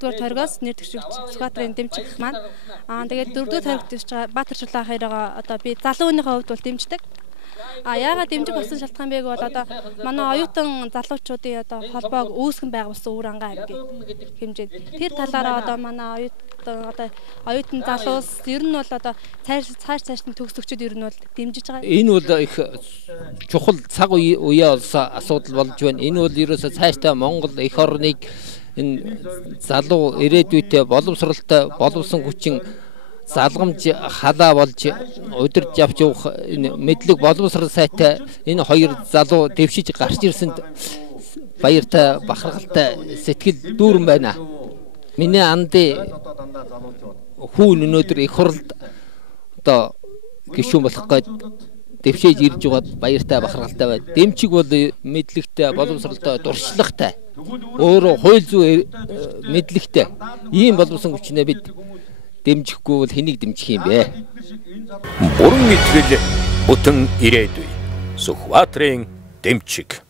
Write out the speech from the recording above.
3-р тойрогоос нэр дэвшигч сквадрын дэмжих маань тэгээд 4-р тойрогт ирж байгаа Баатар Чулаан хоёроо одоо би залуучныхаа хувьд бол дэмждэг. Яагаад дэмжих болсон шалтгаан байг бол одоо манай оюутан залуучуудын одоо холбоог үүсгэн байгуулсан Өвөр Ангаа аймгийн хэмжээнд тэр талаараа одоо манай оюутан залуус ер нь бол одоо цаашны төгсөгчд ер нь бол дэмжиж байгаа. Энэ бол их чухал цаг үеэ олсон асуудал болж байна. Энэ бол ерөөсөө цаашдаа Монгол эх орныг энэ залуу ирээдүйтэй боловсралтай боловсон хүчин залгамж халаа болж удирж авч явах мэдлэг боловсрал сайтай энэ хоёр залуу дэвшиж гарч ирсэнд баяртай бахархалтай сэтгэл дүүрэн байна. Миний андын хүүн өнөөдөр их хурлд одоо гишүүн болох гээд дэвшээж ирж байгаад баяртай бахархалтай байна. Дэмчиг бол мэдлэгтэй боловсралтай дуршлагтай өөрөө хууль зүйн мэдлэгтэй ийм боловсон хүчнээ бид дэмжихгүй бол хэнийг дэмжих юм бэ? Бүрэн итгэл бүтэн ирээдүй. Сүхбаатарын дэмчиг.